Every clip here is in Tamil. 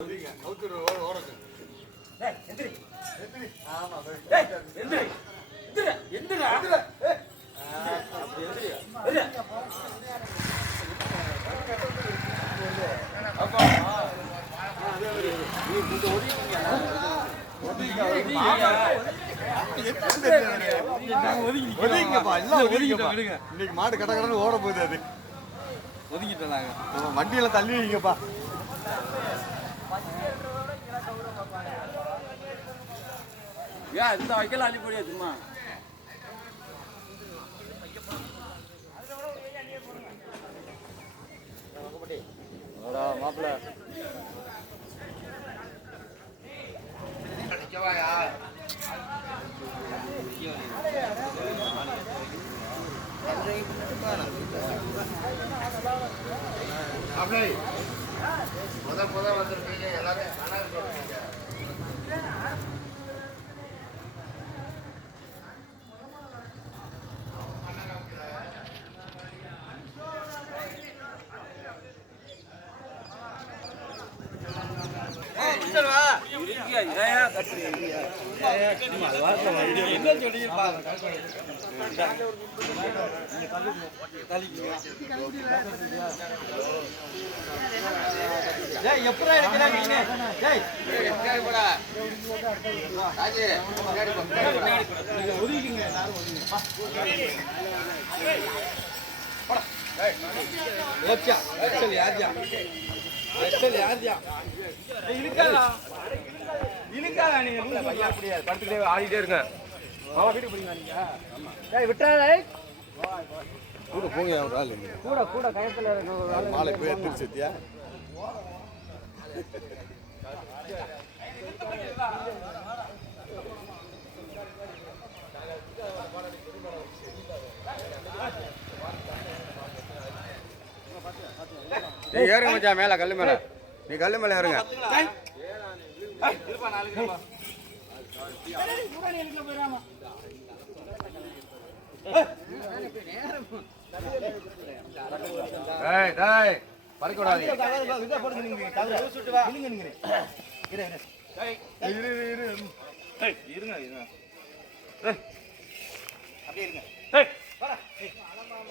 இன்னைக்கு மாடு கட்ட கடன்னு ஓட போகுது. அது ஒதுங்கிட்டாங்க. வண்டியெல்லாம் தள்ளி வைங்கப்பா. இந்த வைக்கல அள்ளி போடியா சும்மா மாப்பிள்ள முத வந்திருக்கீங்க எல்லாரும் கணக்கு போடுறீங்க. எப்படா இருக்கிறாங்க? ஆடிட்டே இருங்க. கூட போங்க. கூட கூட கயத்துல மாலை போய் எடுத்துருச்சியா? ஏறுங்க மச்சான் மேல கல்லு மேல. நீ கல்லு மேல ஏறுங்க.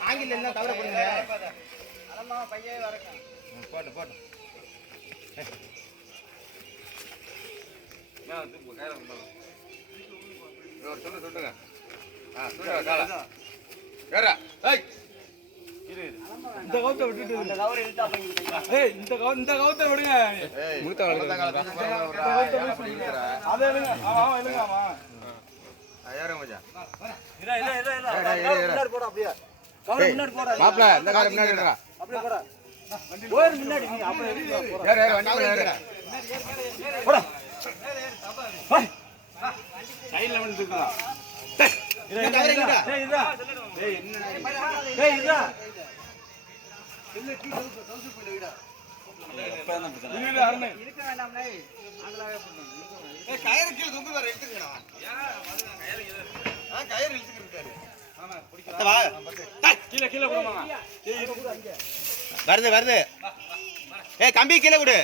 ஆங்கில தவிர போடுங்க. போட்டு போட்டு சொல்லுங்க. இந்த கவுத்தை விட்டுட்டு இந்த கவுத்தை விடுங்க. மாப்பிள்ள இந்த கால கயிறு கீழே தொங்கு வர எடுத்துக்கணும். கயிறு இழுத்துக்கிட்டு வருது வருது. கம்பி கீழே விடு.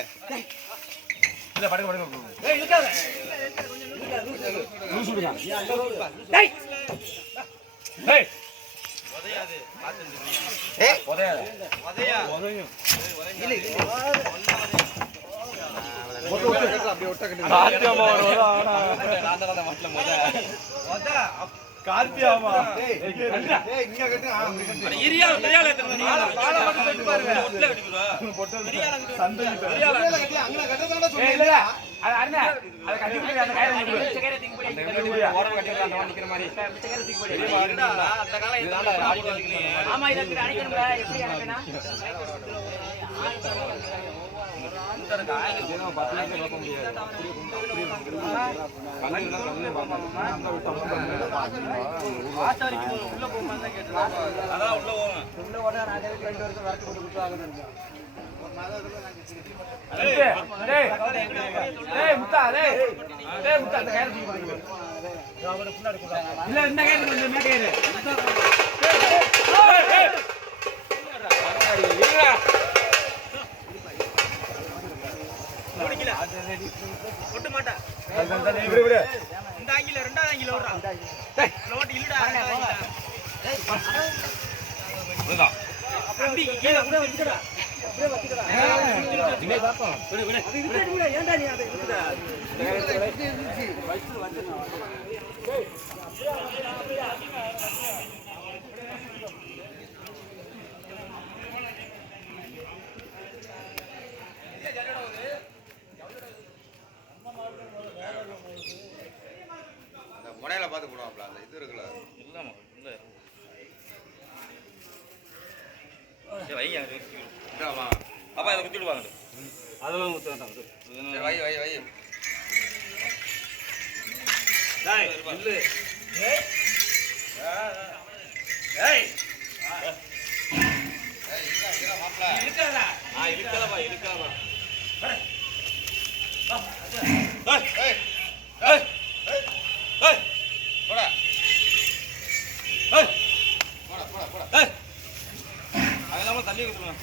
ஒட்டு மாட்டா விடு இந்த ஆங்கில ரெண்டாவது ஆங்கில ஓடுறா லோட் இல்லடா தம்பி கீழ கூட வச்சுடா அப்படியே பாப்போம் விடு விடு விடு ஏன்டா நீ அதை விடுடா வயித்துல வந்துடா முனையில பார்த்து போடுவாங்களா அந்த இது இருக்குல்ல இல்லம்மா இல்ல சரி வைங்க இந்தாமா அப்பா இத குத்திட்டு வாங்க அதெல்லாம் குத்த வேண்டாம் சரி வை வை வை டேய் இல்ல ஏய் ஏய் இல்ல மாப்ள இருக்கடா இருக்கடா இருக்கடா ஏய் ஏய் ஏய் போடா ஏய் போடா போடா போடா ஏய் அதெல்லாம் தள்ளி விட்டுறேன்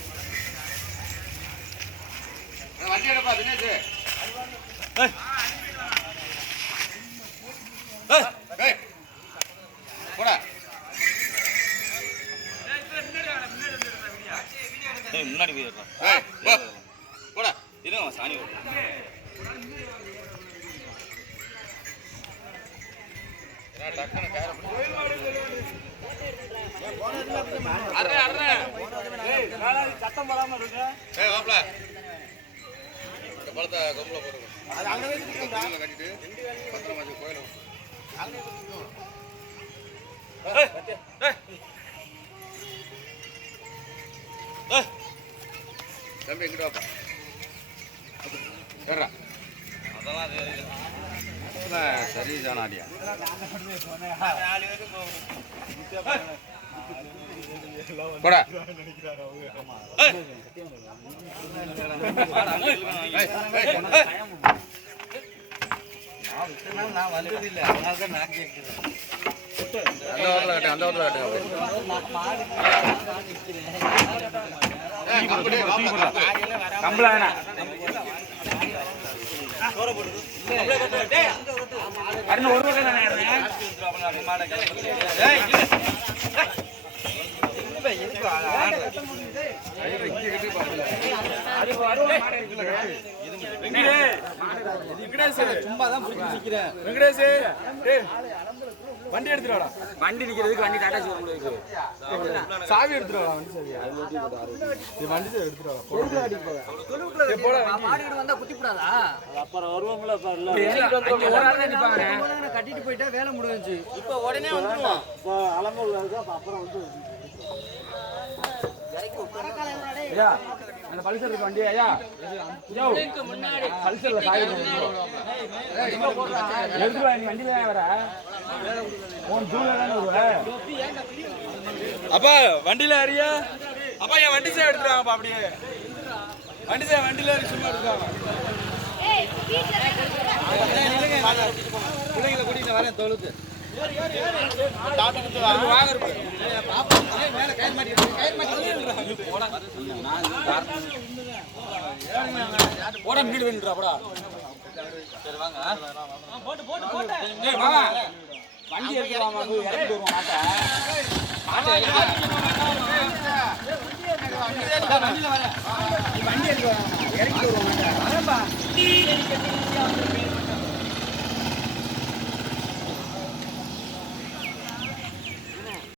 வண்டி எடுப்பா தினேஷ் ஏய் ஏய் ஏய் போடா ஏய் முன்னாடி போயிடுறா ஏய் போ போடா இருங்க சாணி ஓடு நான் டக்குனு கயற அரே அரே ஏய் காலாடி சத்தம் போடாம இருங்க ஏய் மாப்ள இந்த பழத்தை கொம்புல போடுங்க அது அங்க வெச்சிட்டு கட்டிட்டு பத்திரமா வச்சு கோயில ஏய் ஏய் ஏய் தம்பி எங்கிட்ட வாப்பா ஏறா அதெல்லாம் சரி தானாடியா போடா நான் வந்தது இல்லை அதனால நான் கேட்கிறேன் அந்த ஓரத்தில் கட்டு அந்த ஓரத்தில் கட்டு கம்பளானா அண்ணா ஒரு பக்கம் தானே ஏய் சும்மா தான் பிடிச்சி நிக்கிறேன் வெங்கடேஷ் வண்டி எடுத்துட்டு வாடா வண்டி நிக்கிறதுக்கு வண்டி டாடா ஷோரூம் இருக்கு சாவி எடுத்துட்டு வா வண்டி சாவி வண்டி சாவி எடுத்துட்டு வா போடா மாடிக்கிட்டு வந்தா குத்தி கூடாதா அப்புறம் வருவோம்ல கட்டிட்டு போயிட்டா வேலை முடிஞ்சு இப்ப உடனே வந்துருவோம் அப்புறம் வந்து அந்த பல்சர் இருக்கு வண்டி ஐயா பல்சர்ல சாய் எடுத்துருவா நீ வண்டியில வர அப்பா வண்டியில அறியா அப்பா என் வண்டி சேவை எடுத்துருவாங்கப்பா அப்படியே வண்டி சேவை வண்டியில சும்மா எடுத்துருவாங்க பிள்ளைங்களை கூட்டிட்டு வரேன் தோலுக்கு போட மீடு வேணுடா போடா சரி வாங்க வண்டி எடுத்து வாங்க இறக்கிட்டு வருவோம் வண்டி எடுத்து இறக்கிட்டு வருவோம்